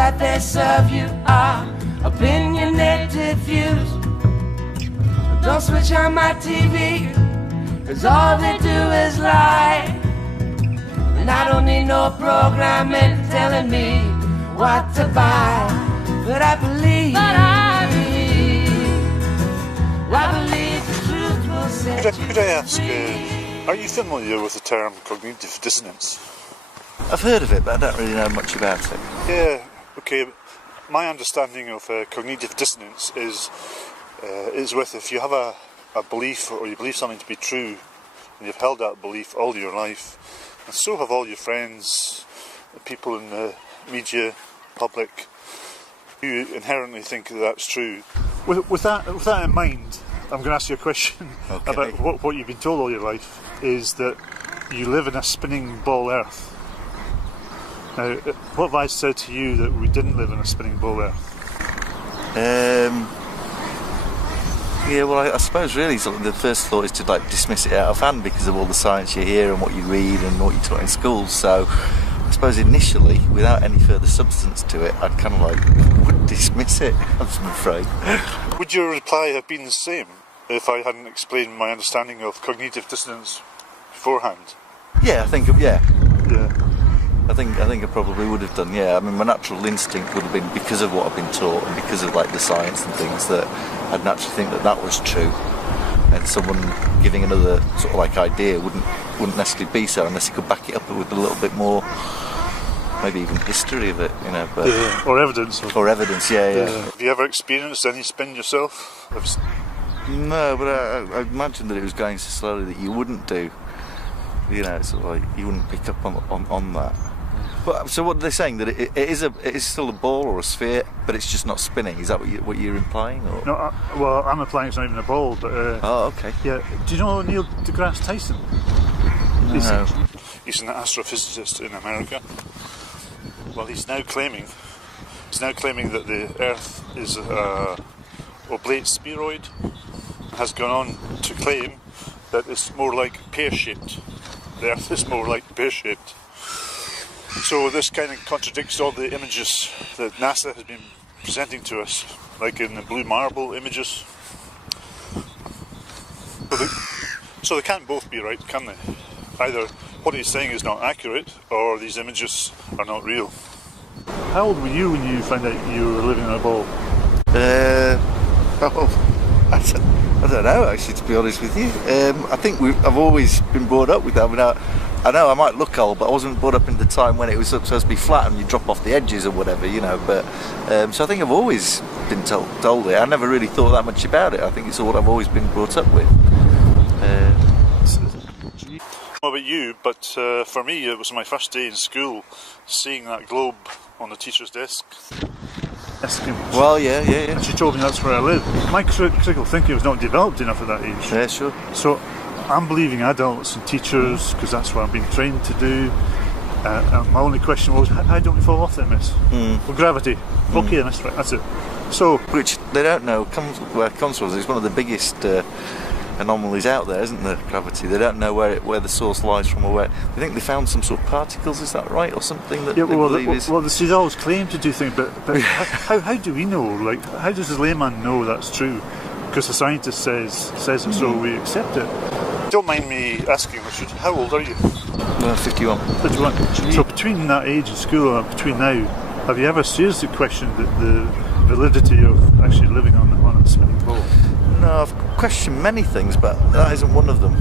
that they serve you are opinionated views. Don't switch on my TV, 'cause all they do is lie. And I don't need no programming telling me what to buy. But I believe the truth will set you Could I ask, are you familiar with the term cognitive dissonance? I've heard of it, but I don't really know much about it. Yeah, okay. My understanding of cognitive dissonance is with if you have a belief, or you believe something to be true, and you've held that belief all your life, and so have all your friends, the people in the media, public, you inherently think that that's true. With that in mind, I'm going to ask you a question about what you've been told all your life, is that you live in a spinning ball earth. Now, what have I said to you that we didn't live in a spinning ball earth? Yeah, well, I suppose really the first thought is to dismiss it out of hand because of all the science you hear and what you read and what you're taught in school. So I suppose initially, without any further substance to it, I'd kind of would dismiss it, I'm afraid. Would your reply have been the same if I hadn't explained my understanding of cognitive dissonance beforehand? Yeah, I think, Yeah. I think I probably would have done, yeah. I mean, my natural instinct would have been, because of what I've been taught and because of the science and things, that I'd naturally think that was true. And someone giving another sort of idea wouldn't necessarily be so unless you could back it up with a little bit more, maybe even history of it, you know. But or evidence. Or evidence, yeah. Have you ever experienced any spin yourself? No, but I imagine that it was going so slowly that you wouldn't do. You know, it's you wouldn't pick up on that. But so what are they saying? That it is still a ball or a sphere, but it's just not spinning? Is that what you're implying? Or? No, well, I'm implying it's not even a ball. But oh, okay. Yeah. Do you know Neil deGrasse Tyson? No. He's an astrophysicist in America. Well, he's now claiming that the Earth is a oblate spheroid. Has gone on to claim that it's more like pear-shaped. The Earth is more like pear-shaped. So this kind of contradicts all the images that NASA has been presenting to us, like in the blue marble images. So they can't both be right, can they? Either what he's saying is not accurate, or these images are not real. How old were you when you found out you were living in a ball? I don't know, actually, to be honest with you. I think I've always been brought up with that. I know I might look old, but I wasn't brought up in the time when it was supposed to be flat and you drop off the edges or whatever, you know. But so I think I've always been told it. I never really thought that much about it. I think it's all what I've always been brought up with. I don't know about you, but for me, it was my first day in school, seeing that globe on the teacher's desk. Well, yeah. And she told me that's where I live. My critical thinking was not developed enough at that age. Yeah, sure. So I'm believing adults and teachers, because that's what I'm being trained to do. My only question was, how don't we fall off then, miss? Well, gravity. Okay, miss, right, that's it. So, which they don't know where it comes from. It's one of the biggest anomalies out there, isn't there? Gravity. They don't know where the source lies from, or where. They think they found some sort of particles. Is that right, or something that they believe is? Well, they always claim to do things, but how do we know? Like, how does the layman know that's true? Because the scientist says it, so we accept it. Don't mind me asking, Richard, how old are you? 51. 51. So between that age in school and between now, have you ever seriously questioned the validity of actually living on a spinning ball? No, I've questioned many things, but that isn't one of them.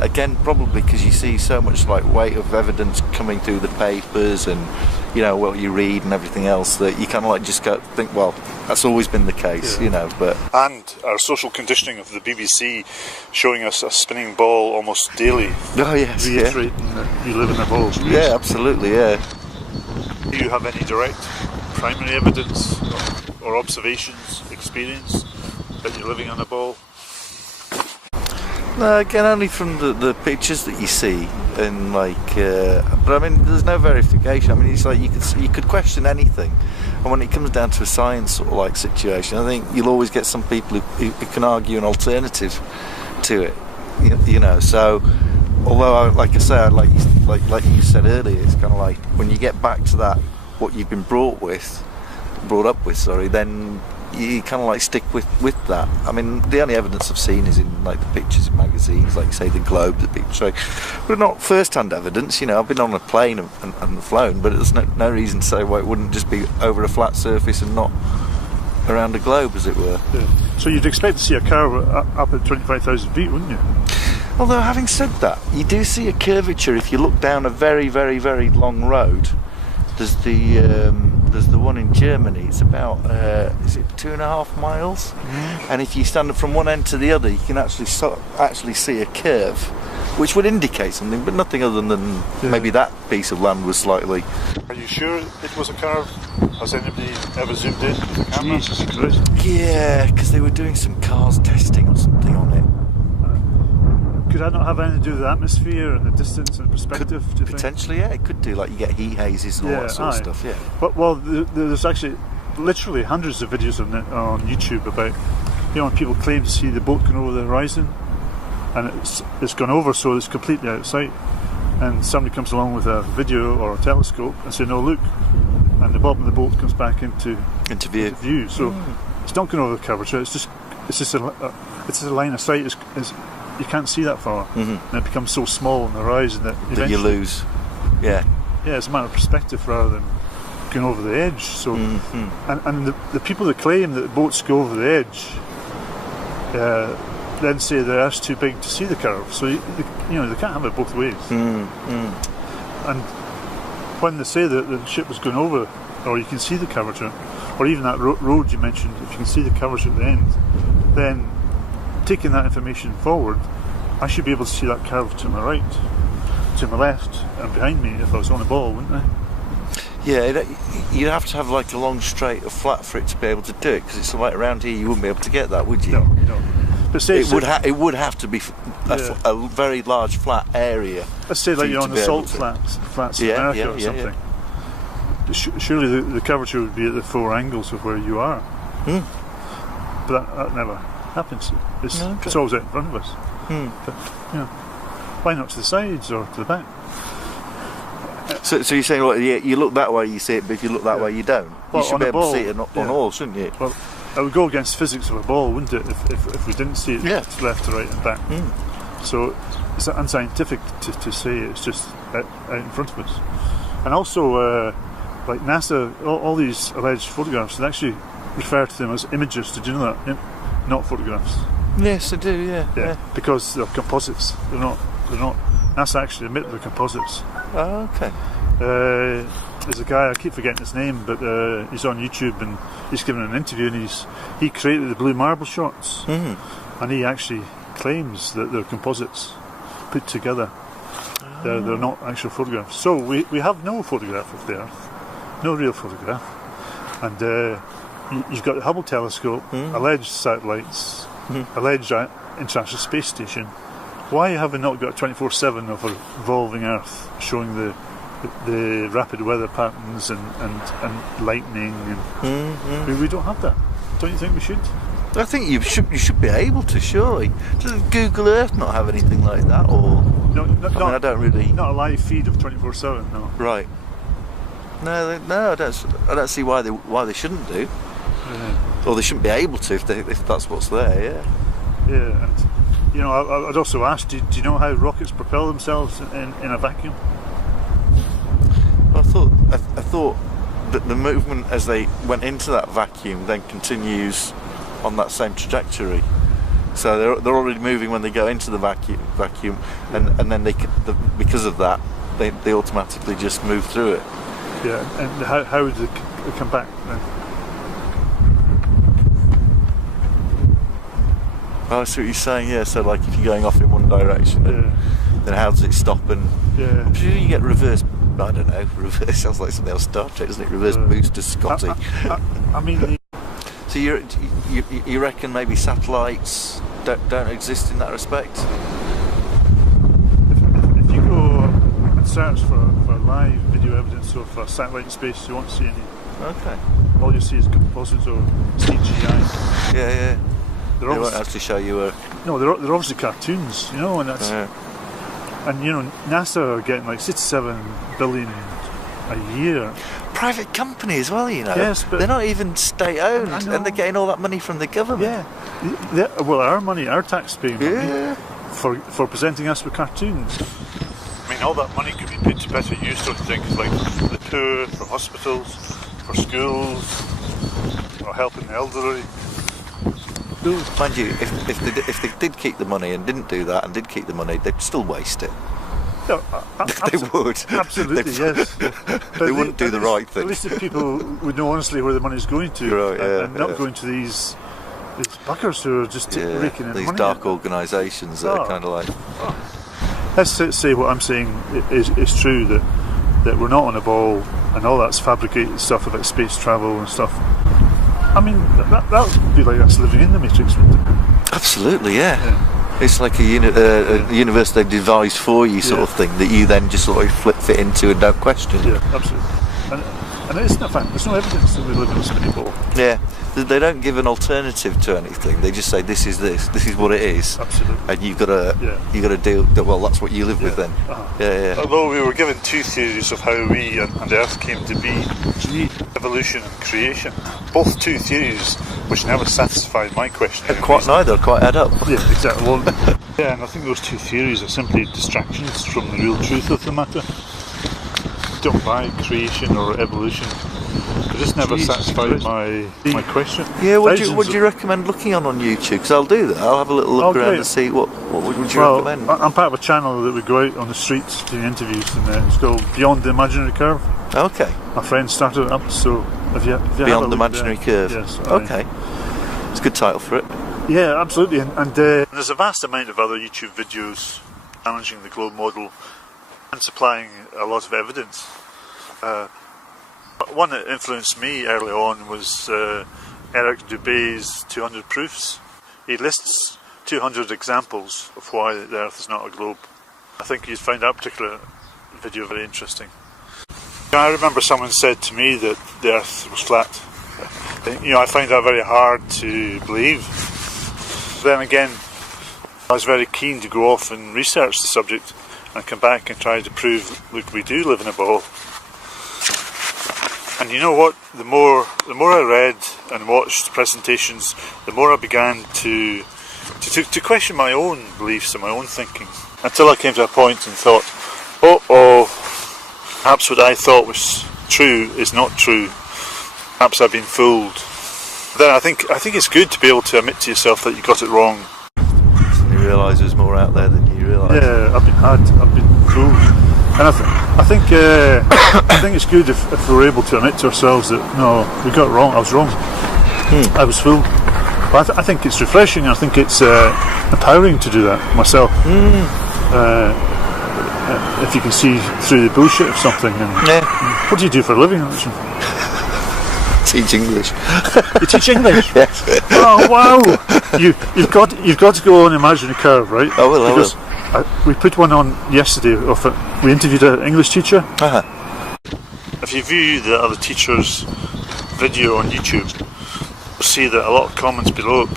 Again, probably because you see so much weight of evidence coming through the papers and, you know, what you read and everything else, that you kind of just think, well, that's always been the case, you know. But and our social conditioning of the BBC showing us a spinning ball almost daily. Oh yes, reiterating that you live in a ball. Yeah, absolutely, yeah. Do you have any direct primary evidence or observations, experience that you're living on a ball? No, again, only from the pictures that you see, and but I mean, there's no verification. I mean, it's you could question anything, and when it comes down to a science sort of situation, I think you'll always get some people who can argue an alternative to it. You know, so although like I say, like you said earlier, it's kind of when you get back to that what you've been brought up with, then you kind of like stick with that. I mean, the only evidence I've seen is in like the pictures in magazines, like you say, the Globe that people show, but not first-hand evidence. You know, I've been on a plane and flown, but there's no reason to say why it wouldn't just be over a flat surface and not around a globe, as it were. Yeah. So you'd expect to see a curve up at 25,000 feet, wouldn't you? Although, having said that, you do see a curvature if you look down a very, very, very long road. There's the one in Germany. It's about is it 2.5 miles? Mm-hmm. And if you stand up from one end to the other, you can actually see a curve, which would indicate something, but nothing other than maybe that piece of land was slightly. Are you sure it was a curve? Has anybody ever zoomed in? Jesus Christ! Yeah, because they were doing some cars testing or something on it. Could that not have anything to do with the atmosphere and the distance and perspective? Potentially, yeah, it could do. Like you get heat hazes and all that sort of stuff. Yeah. But there's actually literally hundreds of videos on YouTube about, you know, when people claim to see the boat going over the horizon, and it's gone over, so it's completely out of sight. And somebody comes along with a video or a telescope and say, "No, look," and the bottom of the boat comes back into view. So it's not going over the curvature. It's just a line of sight. You can't see that far, and it becomes so small on the horizon that you lose. Yeah, it's a matter of perspective rather than going over the edge. So, and the people that claim that the boats go over the edge, then say the Earth's too big to see the curve. So they can't have it both ways. And when they say that the ship was going over, or you can see the curvature, or even that road you mentioned, if you can see the curvature at the end, then taking that information forward, I should be able to see that curve to my right, to my left, and behind me if I was on the ball, wouldn't I? Yeah, you'd have to have like a long straight or flat for it to be able to do it, because it's like around here you wouldn't be able to get that, would you? No. But say it would have to be a very large flat area. Let's say like you're on the salt flats in America or something. Yeah. Surely the curvature would be at the 4 angles of where you are. But that never happens. It's always out in front of us. But, why not to the sides or to the back? So you're saying, well, you look that way, you see it, but if you look that way, you don't. Well, you should be able to see it on all, shouldn't you? Well, it would go against physics of a ball, wouldn't it, if we didn't see it left to right and back. So it's unscientific to say it's just out in front of us. And also, like NASA, all these alleged photographs, they actually refer to them as images. Did you know that? Not photographs. Yes, I do. Yeah. Because they're composites. They're not. NASA actually admit they're composites. Oh, okay. There's a guy, I keep forgetting his name, but he's on YouTube and he's given an interview, and he created the Blue Marble shots, and he actually claims that they're composites put together. They're not actual photographs. So we have no photograph of the Earth, no real photograph, and you've got the Hubble telescope, alleged satellites, alleged International Space Station. Why have we not got 24/7 of a revolving Earth showing the rapid weather patterns and lightning? And we don't have that. Don't you think we should? I think you should be able to, surely. Does Google Earth not have anything like that, or? No, I don't really. Not a live feed of 24/7. No. Right. No, I don't see why they shouldn't do. Or they shouldn't be able to if that's what's there. Yeah, and I'd also ask, do you know how rockets propel themselves in a vacuum? I thought that the movement as they went into that vacuum then continues on that same trajectory. So they're already moving when they go into the vacuum, and then because of that they automatically just move through it. Yeah, and how would they come back then? Oh, I see what you're saying. Yeah, so like if you're going off in one direction, then how does it stop? And I'm sure you get reverse. I don't know. Reverse sounds like something else Star Trek, doesn't it? Reverse booster Scotty. I mean. So you reckon maybe satellites don't exist in that respect? If you go and search for live video evidence of satellite in space, you won't see any. Okay. All you see is composites or CGI. Yeah. They won't actually show you a... No, they're obviously cartoons, and that's... And, NASA are getting like $67 billion a year. Private company as well, you know. Yes, but they're not even state-owned, I know. and they're getting all that money from the government. Yeah. Well, our money, our tax-paying money, Yeah. for presenting us with cartoons. I mean, all that money could be put to better use, don't you think? Like the poor, for hospitals, for schools, or helping the elderly. Mind you, if they did keep the money and didn't do that and did keep the money, they'd still waste it. No, They would. Absolutely, yes. They wouldn't do the right thing. At least if people would know honestly where the money's going to, Right, yeah, and not going to these buggers who are just raking in these money. dark organisations that are kind of like... Let's say what I'm saying is true, that we're not on a ball and all that's fabricated stuff about space travel and stuff. I mean, that would be like us living in the Matrix, wouldn't it? Absolutely, yeah. It's like a universe they devised for you sort of thing that you then just sort of fit into and don't question. Yeah, absolutely. And it's not fact. There's no evidence that we live in a spinning ball. Yeah, they don't give an alternative to anything. They just say this is what it is. Absolutely. And you've got to deal. Well, that's what you live with then. Yeah. Although we were given two theories of how we and Earth came to be, evolution and creation. Both two theories which never satisfied my question. Quite add up. Yeah, exactly. Well, yeah, and I think those two theories are simply distractions from the real truth of the matter. Don't buy creation or evolution. It just never satisfied my question. Yeah, what do you recommend looking on YouTube? Because I'll do that. I'll have a little look around and see what would you recommend. I'm part of a channel that we go out on the streets doing interviews, and it's called Beyond the Imaginary Curve. Okay. My friend started it up, so if you Beyond the Imaginary Curve. Yes. Okay. It's a good title for it. Yeah, absolutely. And there's a vast amount of other YouTube videos challenging the globe model and supplying a lot of evidence. One that influenced me early on was Eric Dubé's 200 Proofs. He lists 200 examples of why the Earth is not a globe. I think you'd find that particular video very interesting. I remember someone said to me that the Earth was flat. I find that very hard to believe. Then again, I was very keen to go off and research the subject and come back and try to prove, look, we do live in a ball. And you know what? The more I read and watched presentations, the more I began to question my own beliefs and my own thinking. Until I came to a point and thought, perhaps what I thought was true is not true. Perhaps I've been fooled. Then I think it's good to be able to admit to yourself that you got it wrong. You realise there's more out there than you realise. Yeah, I've been fooled. And I think it's good if we're able to admit to ourselves that no, we got it wrong. I was wrong. I was fooled. But I think it's refreshing. I think it's empowering to do that myself. If you can see through the bullshit of something. And what do you do for a living? Teach English. You teach English? Yes. Oh wow! You've got to go on Imaginary Curve, right? I will. Because we put one on yesterday. We interviewed an English teacher. If you view the other teacher's video on YouTube, you'll see that a lot of comments below it,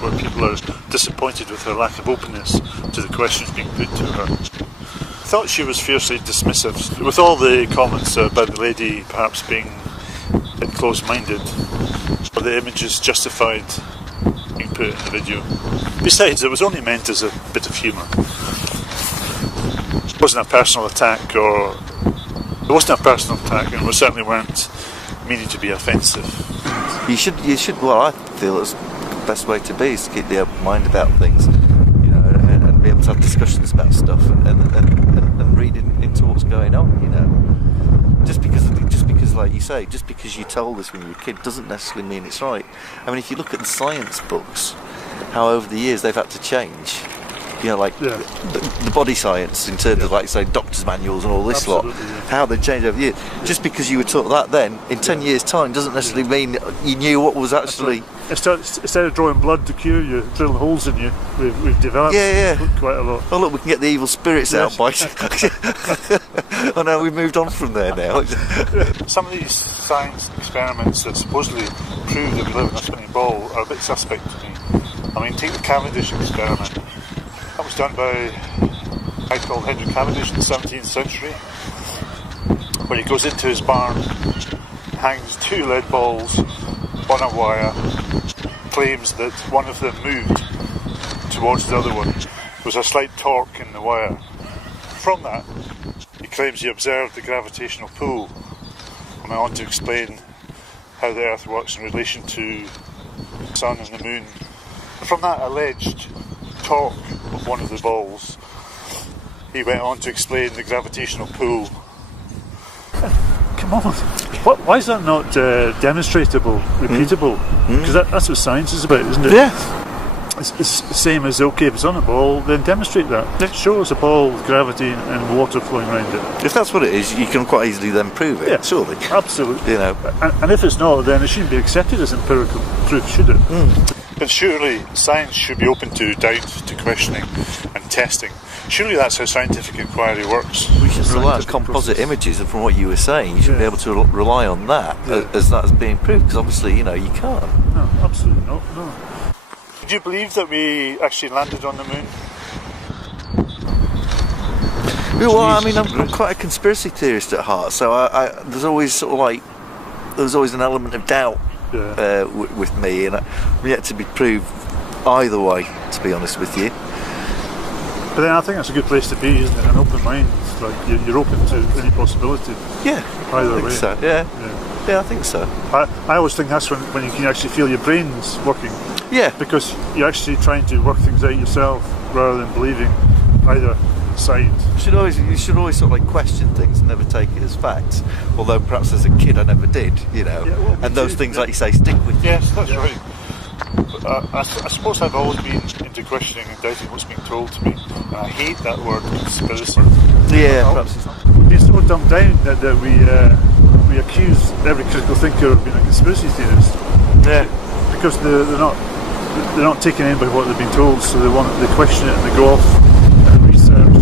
where people are disappointed with her lack of openness to the questions being put to her. I thought she was fiercely dismissive, with all the comments about the lady perhaps being a bit close-minded, or the images justified being put in the video. Besides, it was only meant as a bit of humour. It wasn't a personal attack, and we certainly weren't meaning to be offensive. You should. Well, I feel it's the best way to be is to keep the open mind about things, and be able to have discussions about stuff and read into what's going on. Just because, like you say, just because you told us when you were a kid doesn't necessarily mean it's right. I mean, if you look at the science books, how over the years they've had to change. The body science in terms of, like, say, doctor's manuals and all this how they changed over the years. Just because you were taught that then, in 10 years' time, doesn't necessarily mean you knew what was actually... Instead of drawing blood to cure you, drilling holes in you, we've developed quite a lot. Oh look, we can get the evil spirits out by... Oh no, we've moved on from there now. Some of these science experiments that supposedly prove that we live in a spinning ball are a bit suspect to me. I mean, take the Cavendish experiment. That was done by a guy called Henry Cavendish in the 17th century. when he goes into his barn, hangs 2 lead balls on a wire, claims that one of them moved towards the other one. There was a slight torque in the wire. From that, he claims he observed the gravitational pull, and went on to explain how the Earth works in relation to the Sun and the Moon. And from that alleged torque of one of the balls, he went on to explain the gravitational pull. Come on, why is that not demonstratable, repeatable? Because that's what science is about, isn't it? Yeah. It's the same as, okay, if it's on a ball, then demonstrate that. Let's show us a ball with gravity and water flowing around it. If that's what it is, you can quite easily then prove it, Yeah, surely. Absolutely. You know. And if it's not, then it shouldn't be accepted as empirical proof, should it? But surely science should be open to doubt, to questioning and testing. Surely that's how scientific inquiry works. We should rely on Scientific composite process. images, and from what you were saying, you shouldn't be able to rely on that as that as being proved, because obviously, you can't. No, absolutely not. No. Do you believe that we actually landed on the moon? Well, I mean, I'm quite a conspiracy theorist at heart, so there's always sort of like there's always an element of doubt with me, and I'm yet to be proved either way, to be honest with you. But then I think that's a good place to be, isn't it? An open mind. Like you're open to any possibility. Yeah, Either I think way. so. Yeah, I think so. I always think that's when you can actually feel your brain's working, Yeah, because you're actually trying to work things out yourself rather than believing either side. you should always sort of like question things and never take it as facts. Although perhaps as a kid I never did, Yeah, well, me and those too, things, yeah. like you say, stick with you. Yes, that's right. But, I suppose I've always been into questioning and doubting what's being told to me, and I hate that word conspiracy. Yeah, perhaps it's not. It's so dumbed down that we accuse every critical thinker of being a conspiracy theorist. Yeah. Because they're not taken in by what they've been told, so they question it and they go off and research.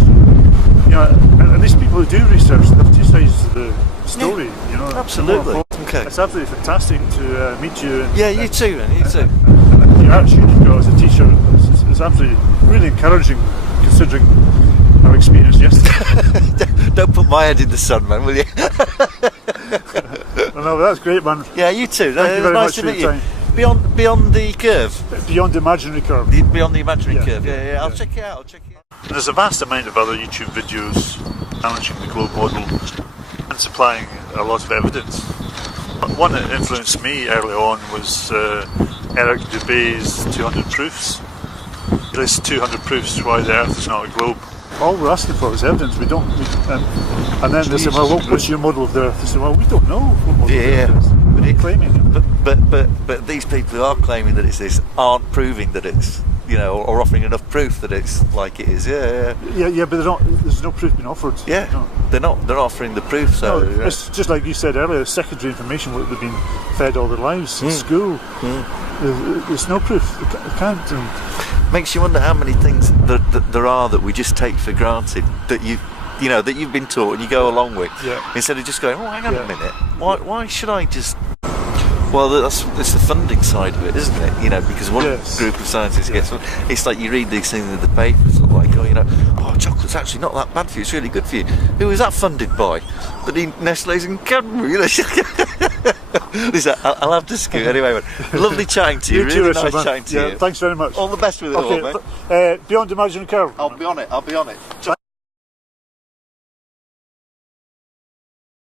And these people who do research, they have 2 sides to the story. Absolutely. Okay. It's absolutely fantastic to meet you. And, Yeah, you too, man. You too. and the attitude you've got as a teacher is absolutely really encouraging, considering our experience yesterday. Don't put my head in the sun, man, will you? No, that's great, man. Yeah, you too. Thank you very nice much to for meet your you. time. Beyond the curve. Beyond the imaginary curve. Beyond the imaginary Yeah, curve. yeah, Yeah. I'll yeah. check it out. There's a vast amount of other YouTube videos challenging the globe model and supplying a lot of evidence. One that influenced me early on was Eric Dubé's 200 Proofs. He lists 200 proofs why the Earth is not a globe. All we're asking for is evidence. And then they say, well, what's your model of the Earth? They say, well, we don't know what model of the Earth is. But they're claiming it. But these people who are claiming that it's this aren't proving that it's, or offering enough proof that it's like it is. Yeah. Yeah, but there's no proof being offered. Yeah. No. They're not offering the proof. So No, it's just like you said earlier, secondary information what they've been fed all their lives in school. There's no proof. They can't. makes you wonder how many things that there are that we just take for granted that that you've been taught and you go along with, instead of just going, oh, hang on a minute, why should I just? Well, it's the funding side of it, isn't it? Because one group of scientists gets, it's like you read these things in the papers, sort of like, chocolate's actually not that bad for you, it's really good for you. Who is that funded by? Nestle's and Cadbury. Listen, I'll have to scoot anyway. Lovely chatting to you. Really nice chatting to you. Thanks very much. All the best with it all, mate. Beyond the imaginary curve. I'll be on it.